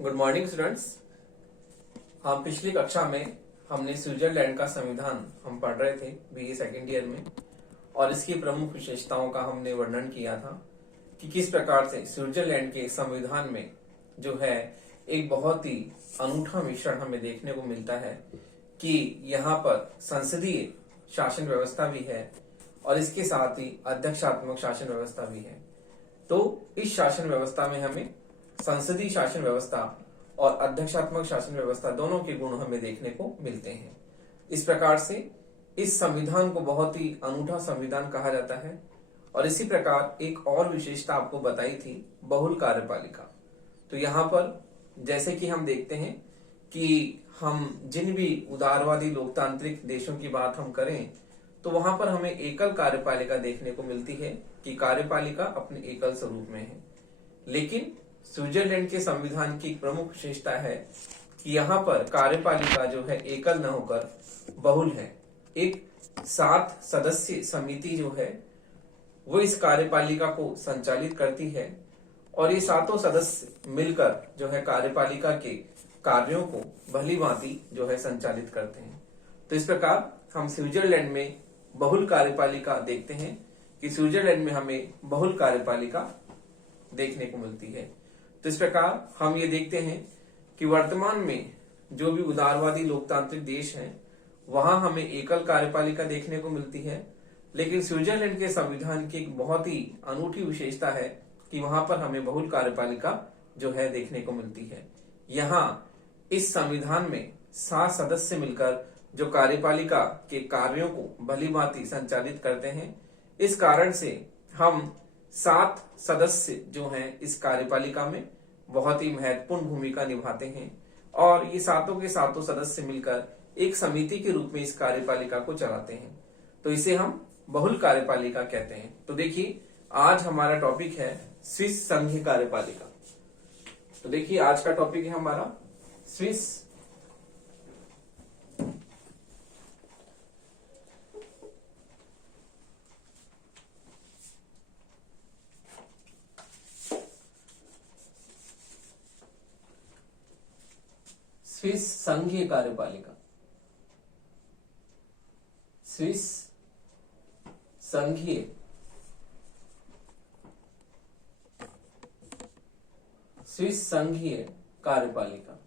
Good morning students. हम पिछली कक्षा में हमने स्विट्जरलैंड का संविधान हम पढ़ रहे थे बीए सेकेंड ईयर में, और इसकी प्रमुख विशेषताओं का हमने वर्णन किया था कि किस प्रकार से स्विट्जरलैंड के संविधान में जो है एक बहुत ही अनूठा मिश्रण हमें देखने को मिलता है कि यहाँ पर संसदीय शासन व्यवस्था भी है और इसके साथ ही अध्यक्षात्मक शासन व्यवस्था भी है। तो इस शासन व्यवस्था में हमें संसदीय शासन व्यवस्था और अध्यक्षात्मक शासन व्यवस्था दोनों के गुण हमें देखने को मिलते हैं। इस प्रकार से इस संविधान को बहुत ही अनूठा संविधान कहा जाता है। और इसी प्रकार एक और विशेषता आपको बताई थी, बहुल कार्यपालिका। तो यहाँ पर जैसे कि हम देखते हैं कि हम जिन भी उदारवादी लोकतांत्रिक देशों की बात हम करें तो वहां पर हमें एकल कार्यपालिका देखने को मिलती है कि कार्यपालिका अपने एकल स्वरूप में है। लेकिन स्विट्जरलैंड के संविधान की एक प्रमुख विशेषता है कि यहाँ पर कार्यपालिका जो है एकल न होकर बहुल है। एक 7 सदस्य समिति जो है वो इस कार्यपालिका को संचालित करती है और ये 7 सदस्य मिलकर जो है कार्यपालिका के कार्यों को भली भांति जो है संचालित करते हैं। तो इस प्रकार हम स्विट्जरलैंड में बहुल कार्यपालिका देखते हैं कि स्विट्जरलैंड में हमें बहुल कार्यपालिका देखने को मिलती है। तो इस प्रकार हम ये देखते हैं कि वर्तमान में जो भी उदारवादी लोकतांत्रिक देश हैं वहां हमें एकल कार्यपालिका देखने को मिलती है। लेकिन स्विट्जरलैंड के संविधान की एक बहुत ही अनूठी विशेषता है कि वहां पर हमें बहुल कार्यपालिका जो है देखने को मिलती है। यहाँ इस संविधान में 7 सदस्य मिलकर जो कार्यपालिका के कार्यों को भली भांति संचालित करते हैं। इस कारण से हम 7 सदस्य जो हैं इस कार्यपालिका में बहुत ही महत्वपूर्ण भूमिका निभाते हैं और ये 7 के 7 सदस्य मिलकर एक समिति के रूप में इस कार्यपालिका को चलाते हैं। तो इसे हम बहुल कार्यपालिका कहते हैं। तो देखिए आज हमारा टॉपिक है स्विस संघीय कार्यपालिका। तो देखिए आज का टॉपिक है हमारा स्विस स्विस संघीय कार्यपालिका। स्विस संघीय कार्यपालिका।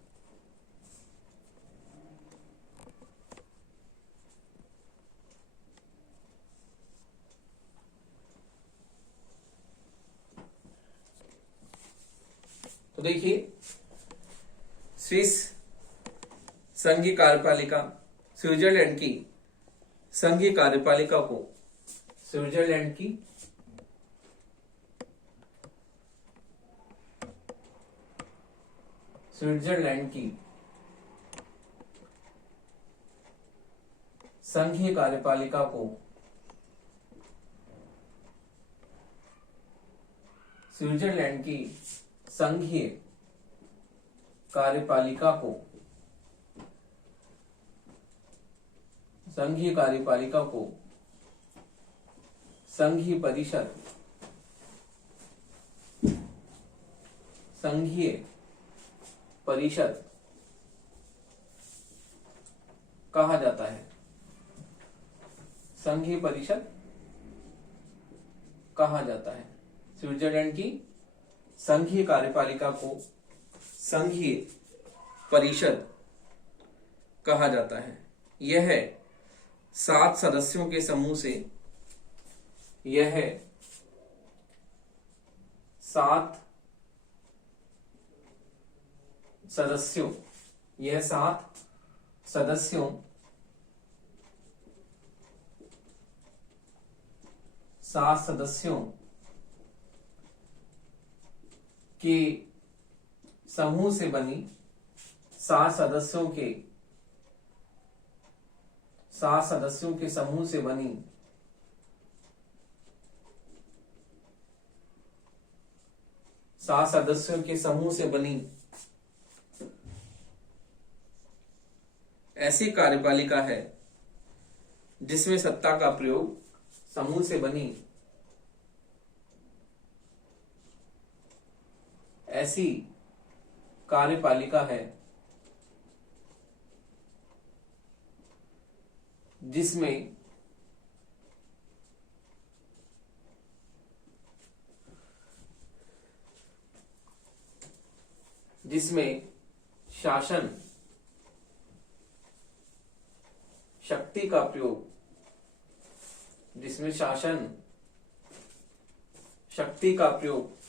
तो देखिए स्विस संघीय कार्यपालिका स्विट्जरलैंड की संघीय कार्यपालिका को स्विट्जरलैंड की संघीय कार्यपालिका को स्विट्जरलैंड की संघीय कार्यपालिका को संघीय परिषद कहा जाता है। संघीय परिषद कहा जाता है। स्विट्जरलैंड की संघीय कार्यपालिका को संघीय परिषद कहा जाता है। यह 7 सदस्यों के समूह से 7 सदस्यों के समूह से बनी 7 सदस्यों के समूह से बनी ऐसी कार्यपालिका है जिसमें सत्ता का प्रयोग समूह से बनी ऐसी कार्यपालिका है जिसमें शासन शक्ति का प्रयोग जिसमें शासन शक्ति का प्रयोग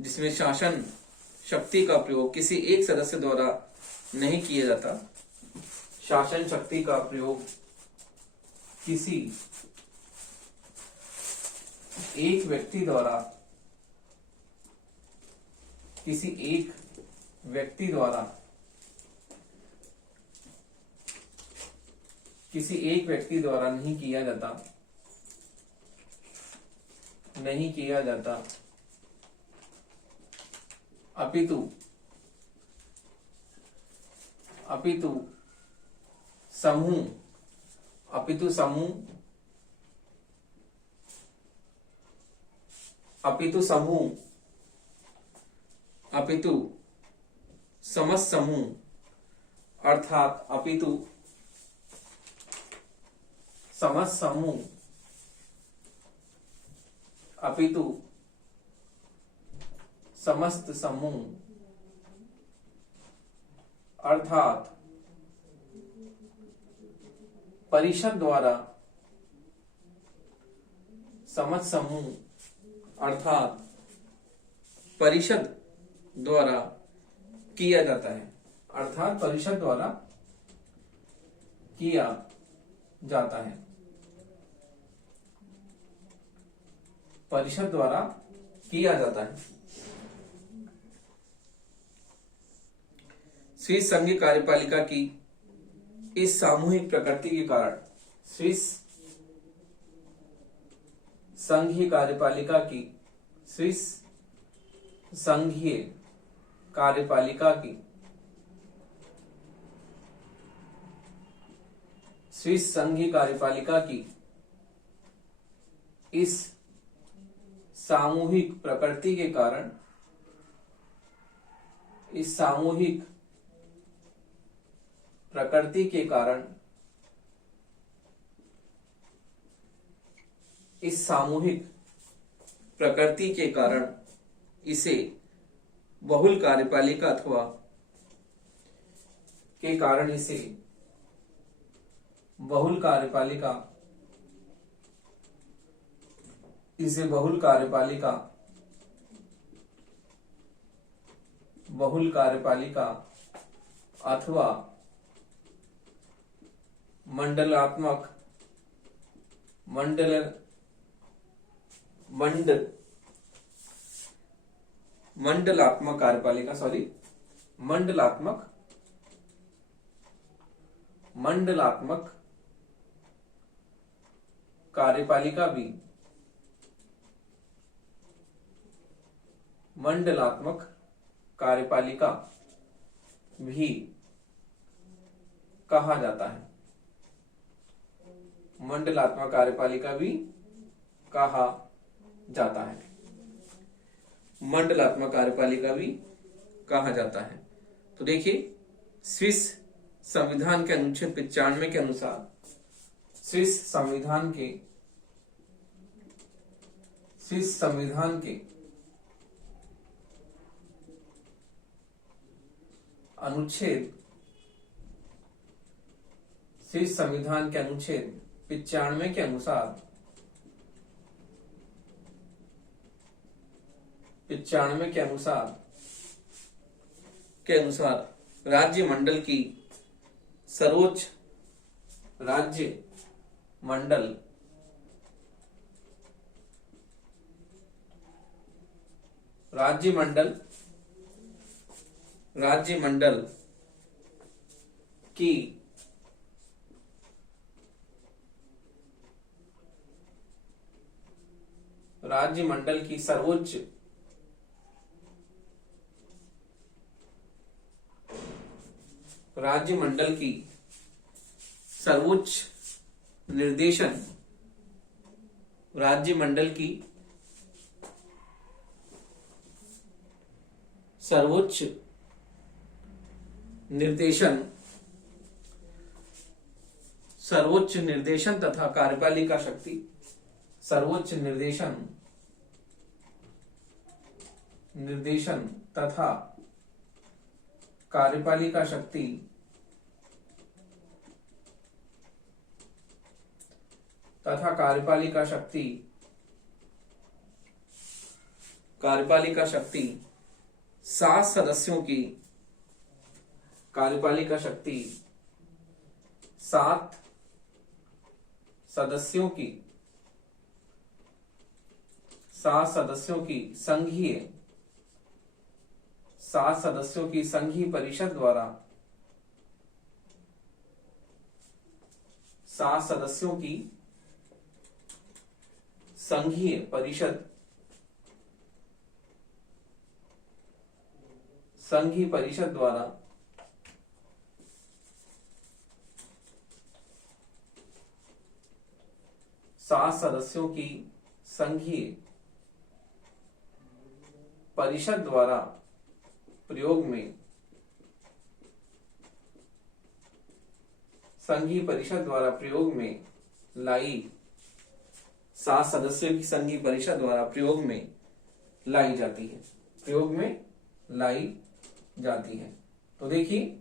जिसमें शासन शक्ति का प्रयोग किसी एक सदस्य द्वारा नहीं किया जाता। शासन शक्ति का प्रयोग किसी एक व्यक्ति द्वारा नहीं किया जाता अपितु समस्त समूह अर्थात समस्त समूह समस्त समूह अर्थात परिषद द्वारा समस्त समूह अर्थात परिषद द्वारा किया जाता है। अर्थात परिषद द्वारा किया जाता है। परिषद द्वारा किया जाता है। स्विस संघीय कार्यपालिका की इस सामूहिक प्रकृति के कारण स्विस संघीय कार्यपालिका की स्विस संघीय कार्यपालिका की स्विस संघीय कार्यपालिका की इस सामूहिक प्रकृति के कारण इस सामूहिक प्रकृति के कारण इस सामूहिक प्रकृति के कारण इसे बहुल कार्यपालिका अथवा के कारण इसे बहुल कार्यपालिका अथवा मंडलात्मक कार्यपालिका मंडलात्मक कार्यपालिका भी कहा जाता है। मंडलात्मक कार्यपालिका भी कहा जाता है। मंडलात्मक कार्यपालिका भी कहा जाता है। तो देखिए, स्विस संविधान के अनुच्छेद 95 के अनुसार स्विस संविधान के अनुच्छेद 95 के अनुसार राज्य मंडल की सर्वोच्च राज्य मंडल की सर्वोच्च निर्देशन राज्य मंडल की सर्वोच्च निर्देशन तथा कार्यपालिका शक्ति, सर्वोच्च निर्देशन तथा कार्यपालिका शक्ति सात सदस्यों की कार्यपालिका शक्ति, सात सदस्यों की संघीय परिषद द्वारा, सात सदस्यों की संघीय परिषद द्वारा सात सदस्यों की संघीय परिषद द्वारा प्रयोग में, लाई, सात सदस्यों की संघीय परिषद द्वारा प्रयोग में लाई जाती है। तो देखिए,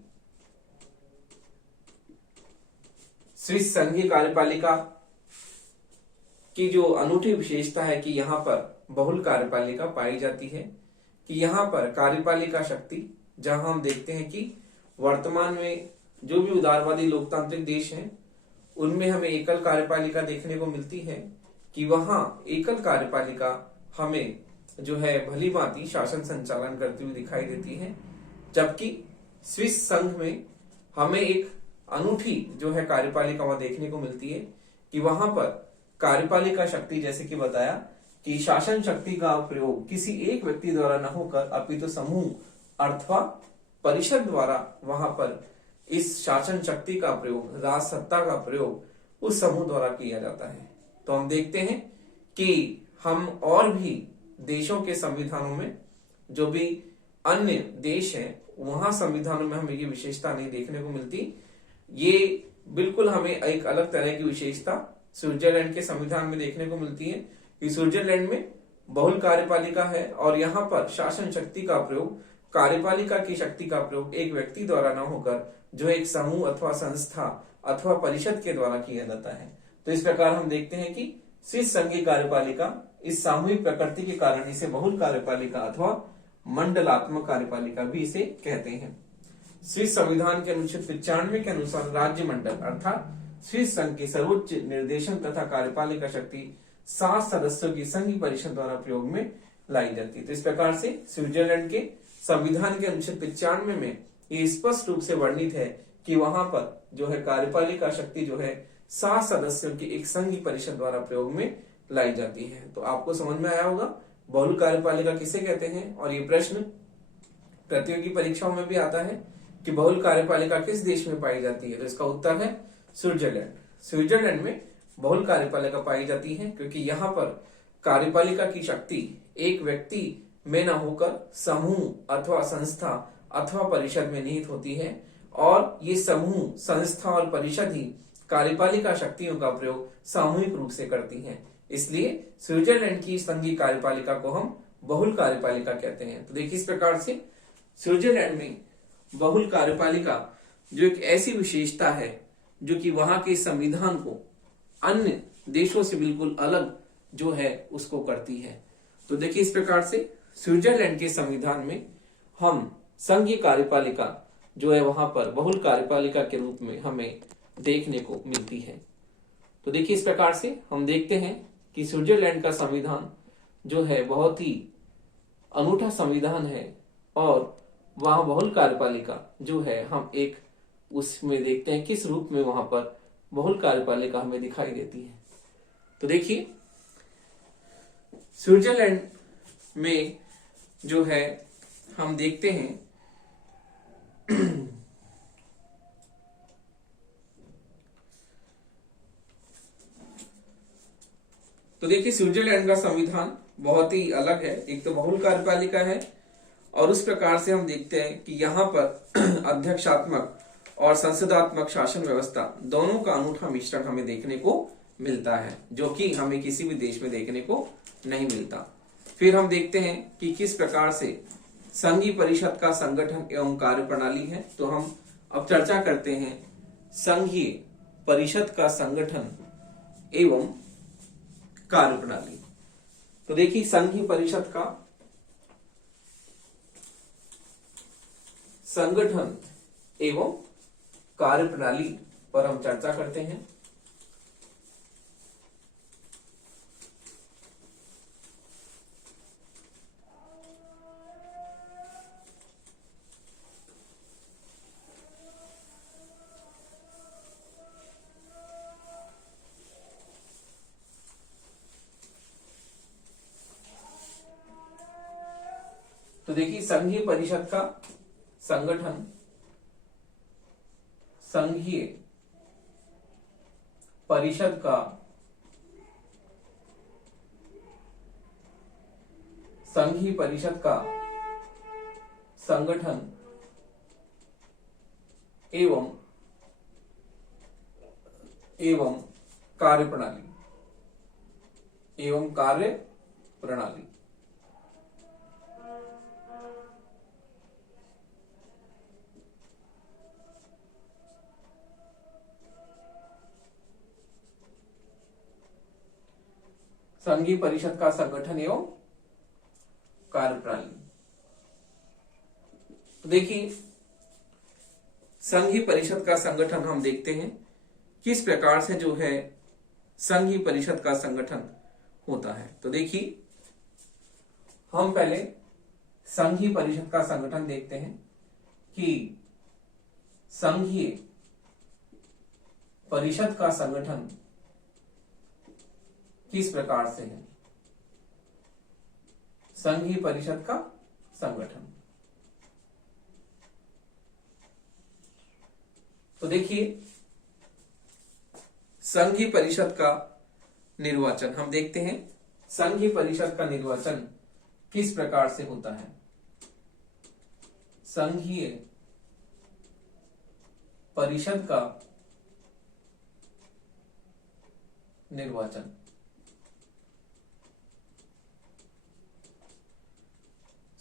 स्विस संघीय कार्यपालिका की जो अनूठी विशेषता है कि यहाँ पर बहुल कार्यपालिका पाई जाती है, कि यहाँ पर कार्यपालिका शक्ति, जहां हम देखते हैं कि वर्तमान में जो भी उदारवादी लोकतांत्रिक देश हैं उनमें हमें एकल कार्यपालिका देखने को मिलती है, कि वहां एकल कार्यपालिका हमें जो है भली भांति शासन संचालन करती हुई दिखाई देती है, जबकि स्विस संघ में हमें एक अनूठी जो है कार्यपालिका वहां देखने को मिलती है, कि वहां पर कार्यपालिका शक्ति, जैसे कि बताया कि शासन शक्ति का प्रयोग किसी एक व्यक्ति द्वारा न होकर अपितु समूह अथवा परिषद द्वारा वहां पर इस शासन शक्ति का प्रयोग, राज सत्ता का प्रयोग उस समूह द्वारा किया जाता है। तो हम देखते हैं कि हम और भी देशों के संविधानों में, जो भी अन्य देश हैं, वहां संविधानों में हमें ये विशेषता नहीं देखने को मिलती। ये बिल्कुल हमें एक अलग तरह की विशेषता स्विट्जरलैंड के संविधान में देखने को मिलती है, कि स्विट्जरलैंड में बहुल कार्यपालिका है और यहाँ पर शासन शक्ति का प्रयोग, कार्यपालिका की शक्ति का प्रयोग एक व्यक्ति द्वारा न होकर जो एक समूह अथवा संस्था अथवा परिषद के द्वारा किया जाता है। तो इस प्रकार हम देखते हैं कि स्विस संघीय कार्यपालिका इस सामूहिक प्रकृति के कारण इसे बहुल कार्यपालिका अथवा मंडलात्मक कार्यपालिका भी इसे कहते हैं। स्विस संविधान के अनुच्छेद 95 के अनुसार राज्य मंडल अर्थात स्विस संघ की सर्वोच्च निर्देशन तथा कार्यपालिका शक्ति 7 सदस्यों की संघीय परिषद द्वारा प्रयोग में लाई जाती है। तो इस प्रकार से स्विट्जरलैंड के संविधान के अनुच्छेद 95 में ये स्पष्ट रूप से वर्णित है कि वहां पर जो है कार्यपालिका शक्ति जो है 7 सदस्यों की एक संघीय परिषद द्वारा प्रयोग में लाई जाती है। तो आपको समझ में आया होगा बहुल कार्यपालिका किसे कहते हैं, और ये प्रश्न प्रतियोगी परीक्षाओं में भी आता है कि बहुल कार्यपालिका किस देश में पाई जाती है। तो इसका उत्तर है स्विट्जरलैंड। स्विट्जरलैंड में बहुल कार्यपालिका पाई जाती है क्योंकि यहाँ पर कार्यपालिका की शक्ति एक व्यक्ति में न होकर समूह अथवा संस्था अथवा परिषद में निहित होती है, और ये समूह, संस्था और परिषद ही कार्यपालिका शक्तियों का प्रयोग सामूहिक रूप से करती हैं। इसलिए स्विट्जरलैंड की संघीय कार्यपालिका को हम बहुल कार्यपालिका कहते हैं। तो देखिए, इस प्रकार से स्विट्जरलैंड में बहुल कार्यपालिका जो एक ऐसी विशेषता है जो कि वहां के संविधान को अन्य देशों से बिल्कुल अलग जो है उसको करती है। तो देखिए, इस प्रकार से स्विट्जरलैंड के संविधान में हम संघीय कार्यपालिका जो है वहां पर बहुल कार्यपालिका के रूप में हमें देखने को मिलती है। तो देखिए, इस प्रकार से हम देखते हैं कि स्विट्जरलैंड का संविधान जो है बहुत ही अनूठा संविधान है, और वहां बहुल कार्यपालिका जो है हम एक उसमें देखते हैं किस रूप में वहां पर बहुल कार्यपालिका हमें दिखाई देती है। तो देखिए, स्विट्जरलैंड में जो है हम देखते हैं तो देखिए, स्विट्जरलैंड का संविधान बहुत ही अलग है। एक तो बहुल कार्यपालिका है और उस प्रकार से हम देखते हैं कि यहाँ पर अध्यक्षात्मक और संसदात्मक शासन व्यवस्था दोनों का अनूठा मिश्रण हमें देखने को मिलता है, जो कि हमें किसी भी देश में देखने को नहीं मिलता। फिर हम देखते हैं कि किस प्रकार से संघीय परिषद का संगठन एवं कार्य प्रणाली है। तो हम अब चर्चा करते हैं संघीय परिषद का संगठन एवं कार्य प्रणाली। तो देखिए, संघीय परिषद का संगठन एवं कार्य प्रणाली पर हम चर्चा करते हैं। तो देखिए, संघीय परिषद का संगठन, संघीय परिषद का संगठन एवं कार्य प्रणाली। संघीय परिषद का संगठन एवं कार्य प्रणाली। तो देखिए, संघीय परिषद का संगठन हम देखते हैं किस प्रकार से जो है संघीय परिषद का संगठन होता है। तो देखिए, हम पहले संघीय परिषद का संगठन देखते हैं कि संघीय परिषद का संगठन किस प्रकार से है। संघीय परिषद का संगठन, तो देखिए, संघीय परिषद का निर्वाचन हम देखते हैं। संघीय परिषद का निर्वाचन किस प्रकार से होता है। संघीय परिषद का निर्वाचन,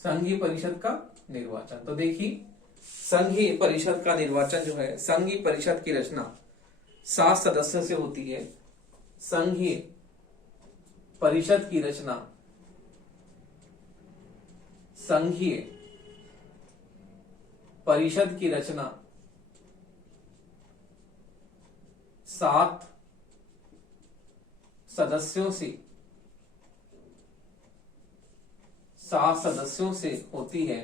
संघीय परिषद का निर्वाचन। तो देखिए, संघीय परिषद का निर्वाचन जो है, संघीय परिषद की रचना 7 सदस्यों से होती है। संघीय परिषद की रचना संघीय परिषद की रचना 7 सदस्यों से होती है,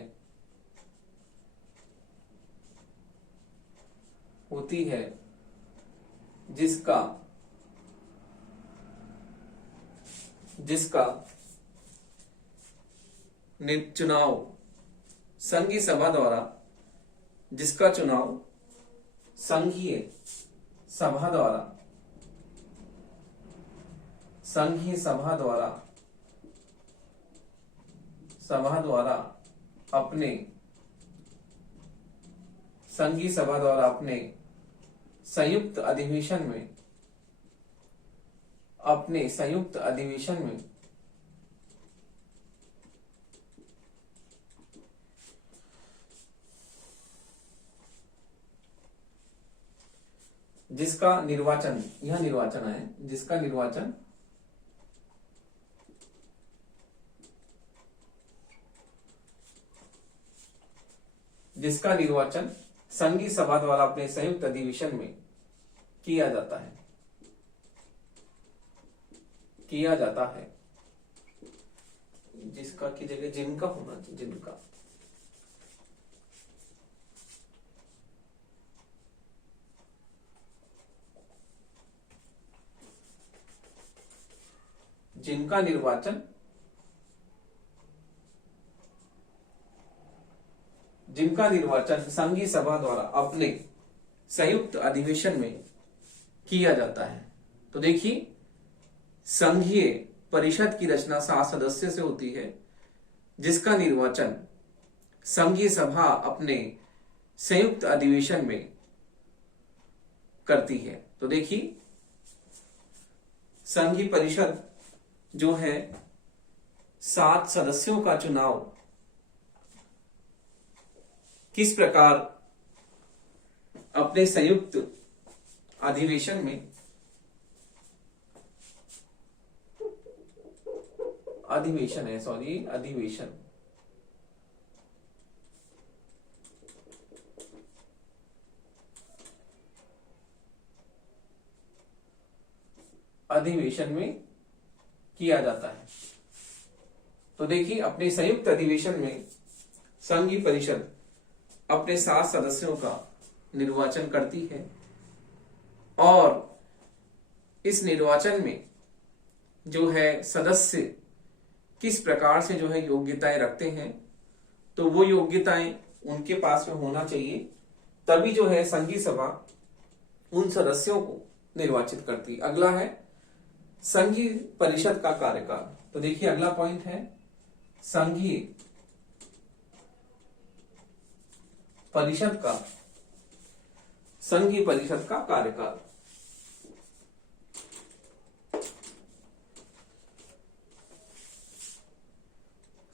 जिसका चुनाव संघीय सभा द्वारा, अपने संयुक्त अधिवेशन में जिसका निर्वाचन, यह निर्वाचन है, जिसका निर्वाचन संघीय सभा द्वारा अपने संयुक्त अधिवेशन में किया जाता है, जिसका की जगह जिनका होना चाहिए, जिनका निर्वाचन संघीय सभा द्वारा अपने संयुक्त अधिवेशन में किया जाता है। तो देखिए, संघीय परिषद की रचना 7 सदस्य से होती है, जिसका निर्वाचन संघीय सभा अपने संयुक्त अधिवेशन में करती है। तो देखिए, संघीय परिषद जो है 7 सदस्यों का चुनाव किस प्रकार अपने संयुक्त अधिवेशन में अधिवेशन में किया जाता है। तो देखिए, अपने संयुक्त अधिवेशन में संघीय परिषद अपने 7 सदस्यों का निर्वाचन करती है और इस निर्वाचन में जो है सदस्य किस प्रकार से जो है योग्यताएं रखते हैं, तो वो योग्यताएं उनके पास में होना चाहिए, तभी जो है संघीय सभा उन सदस्यों को निर्वाचित करती है। अगला है संघीय परिषद का कार्यकाल। तो देखिए, अगला पॉइंट है संघीय परिषद का कार्यकाल।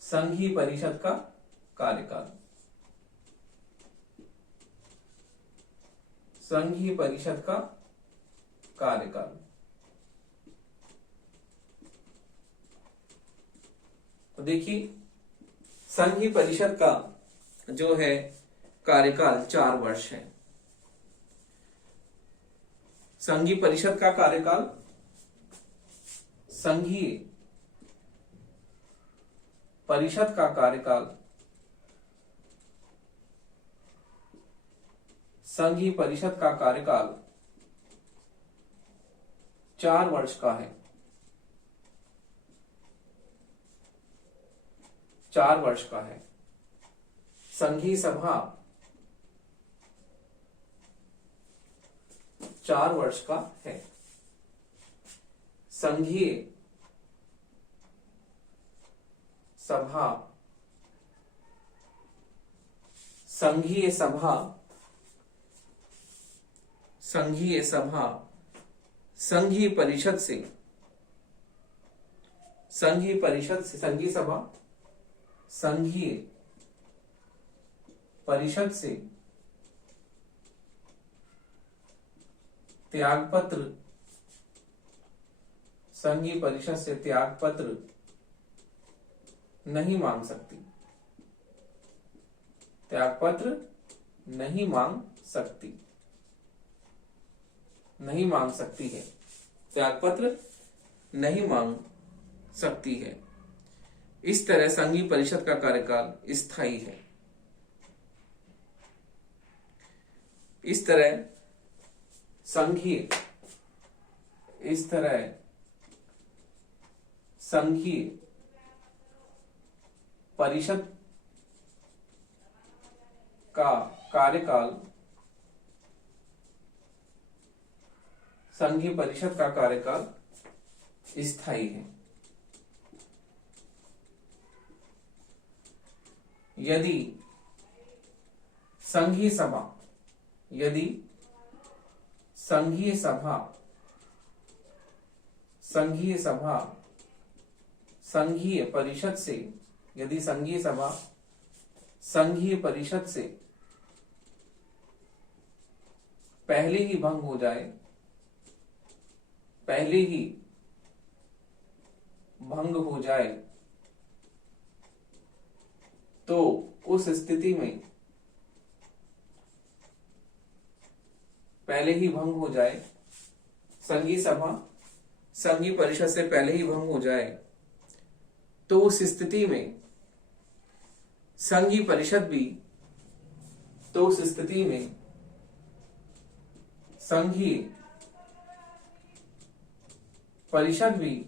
संघीय परिषद का कार्यकाल। संघीय परिषद का कार्यकाल। तो देखिए, संघीय परिषद का जो है कार्यकाल 4 वर्ष है। संघीय परिषद का कार्यकाल, संघीय परिषद का कार्यकाल, संघीय परिषद का कार्यकाल 4 वर्ष का है। 4 वर्ष का है। संघीय सभा 4 वर्ष का है। संघीय सभा संघीय परिषद से त्यागपत्र नहीं मांग सकती। त्यागपत्र नहीं मांग सकती है। त्यागपत्र नहीं मांग सकती है। इस तरह संघीय परिषद का कार्यकाल स्थायी है। इस तरह संघीय परिषद का कार्यकाल स्थायी है। यदि संघीय परिषद से पहले ही भंग हो जाए तो उस स्थिति में संघीय परिषद से पहले ही भंग हो जाए तो उस स्थिति में संघीय परिषद भी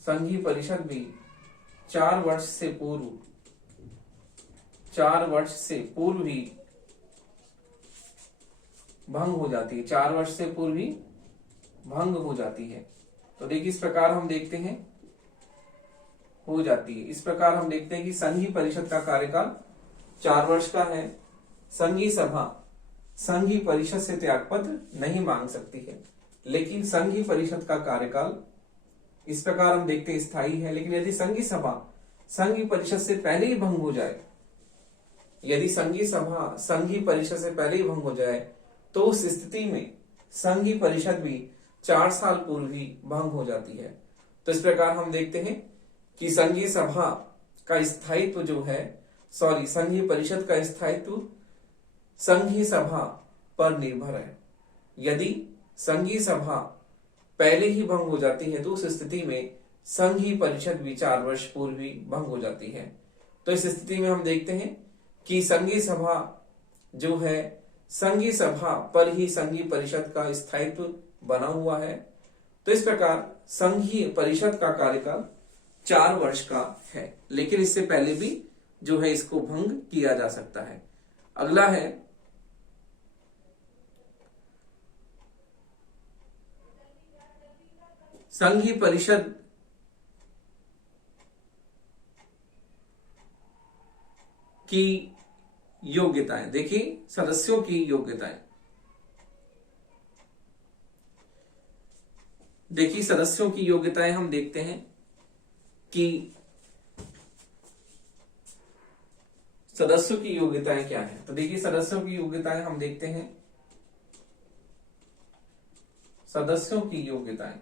संघीय परिषद भी 4 वर्ष से पूर्व ही भंग हो जाती है। 4 वर्ष से पूर्व ही भंग हो जाती है। तो देखिए, इस प्रकार हम देखते हैं हो जाती है। इस प्रकार हम देखते हैं कि संघीय परिषद का कार्यकाल 4 वर्ष का है। संघीय सभा संघीय परिषद से त्यागपत्र नहीं मांग सकती है, लेकिन संघीय परिषद का कार्यकाल इस प्रकार हम देखते हैं स्थायी है। लेकिन यदि संघीय सभा संघीय परिषद से पहले ही भंग हो जाए, यदि संघीय सभा संघीय परिषद से पहले ही भंग हो जाए, तो उस स्थिति में संघीय परिषद भी 4 साल पूर्व ही भंग हो जाती है। तो इस प्रकार हम देखते हैं कि संघीय सभा का स्थायित्व जो है, संघीय परिषद का स्थायित्व संघीय सभा पर निर्भर है। यदि संघीय सभा पहले ही भंग हो जाती है, तो उस स्थिति में संघीय परिषद भी 4 वर्ष पूर्व ही भंग हो जाती है। तो इस स्थिति में हम देखते हैं कि संघीय सभा जो है, संघीय सभा पर ही संघीय परिषद का स्थायित्व बना हुआ है। तो इस प्रकार संघीय परिषद का कार्यकाल 4 वर्ष का है, लेकिन इससे पहले भी जो है इसको भंग किया जा सकता है। अगला है संघीय परिषद की योग्यताएं। देखिए सदस्यों की योग्यताएं, देखिए सदस्यों की योग्यताएं हम देखते हैं कि सदस्यों की योग्यताएं क्या है। तो देखिए सदस्यों की योग्यताएं हम देखते हैं, सदस्यों की योग्यताएं।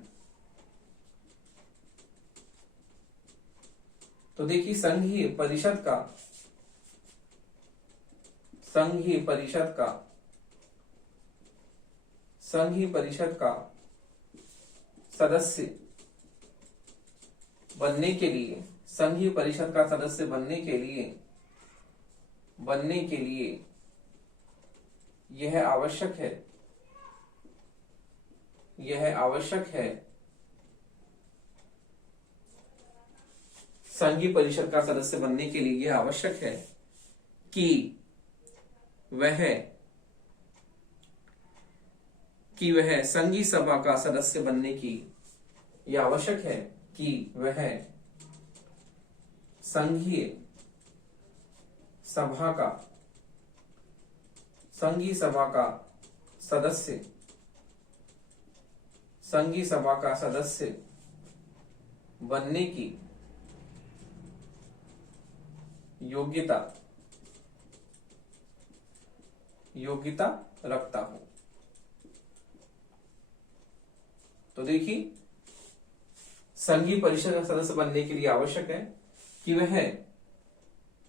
तो देखिए संघीय परिषद का सदस्य बनने के लिए, संघीय परिषद का सदस्य बनने के लिए यह आवश्यक है संघीय परिषद का सदस्य बनने के लिए यह आवश्यक है कि वह संघीय सभा का सदस्य बनने की, यह आवश्यक है कि वह संघीय सभा का सदस्य बनने की योग्यता रखता हो। तो देखिए संघीय परिषद का सदस्य बनने के लिए आवश्यक है कि वह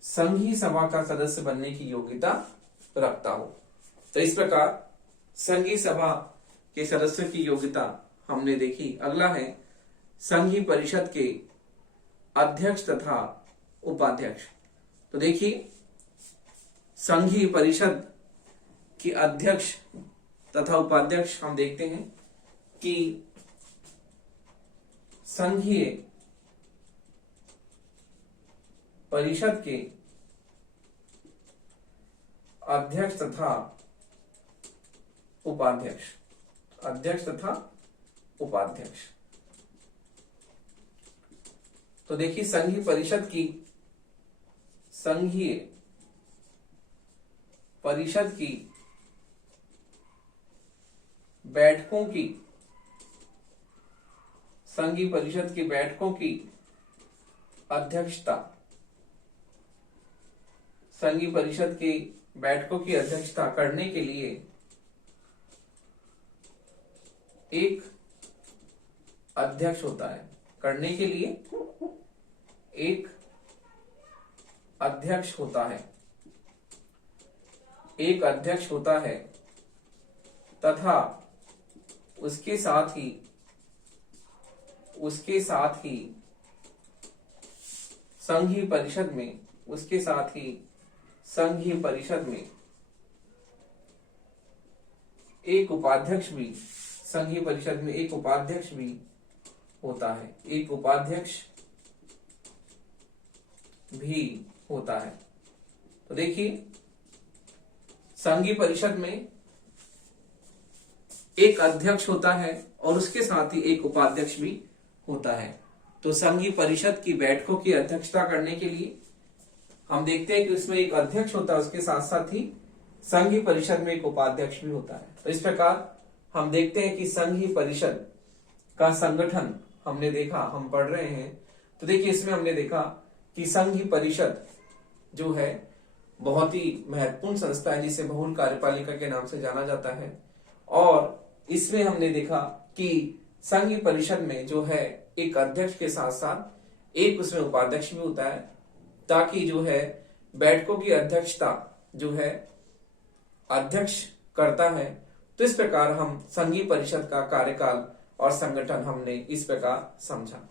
संघीय सभा का सदस्य बनने की योग्यता रखता हो। तो इस प्रकार संघीय सभा के सदस्यों की योग्यता हमने देखी। अगला है संघीय परिषद के अध्यक्ष तथा उपाध्यक्ष। तो देखिए संघीय परिषद के अध्यक्ष तथा उपाध्यक्ष हम देखते हैं कि संघीय परिषद के अध्यक्ष तथा उपाध्यक्ष। तो देखिए संघीय परिषद की बैठकों की, संघीय परिषद की बैठकों की अध्यक्षता, संघीय परिषद की बैठकों की अध्यक्षता करने के लिए एक अध्यक्ष होता है। करने के लिए एक अध्यक्ष होता है, एक अध्यक्ष होता है तथा उसके साथ ही संघीय परिषद में एक उपाध्यक्ष भी, संघीय परिषद में एक उपाध्यक्ष भी होता है, एक उपाध्यक्ष भी होता है। तो देखिए संघीय परिषद में एक अध्यक्ष होता है और उसके साथ ही एक उपाध्यक्ष भी होता है। तो संघीय परिषद की बैठकों की अध्यक्षता करने के लिए हम देखते हैं कि उसमें एक अध्यक्ष होता है, उसके साथ साथ ही संघीय परिषद में एक उपाध्यक्ष भी होता है। तो इस प्रकार हम देखते हैं कि संघीय परिषद का संगठन हमने देखा, हम पढ़ रहे हैं। तो देखिए इसमें हमने देखा कि संघीय परिषद जो है बहुत ही महत्वपूर्ण संस्था है, जिसे बहुल कार्यपालिका के नाम से जाना जाता है। और इसमें हमने देखा कि संघीय परिषद में जो है एक अध्यक्ष के साथ साथ एक उसमें उपाध्यक्ष भी होता है, ताकि जो है बैठकों की अध्यक्षता जो है अध्यक्ष करता है। तो इस प्रकार हम संघीय परिषद का कार्यकाल और संगठन हमने इस प्रकार समझा।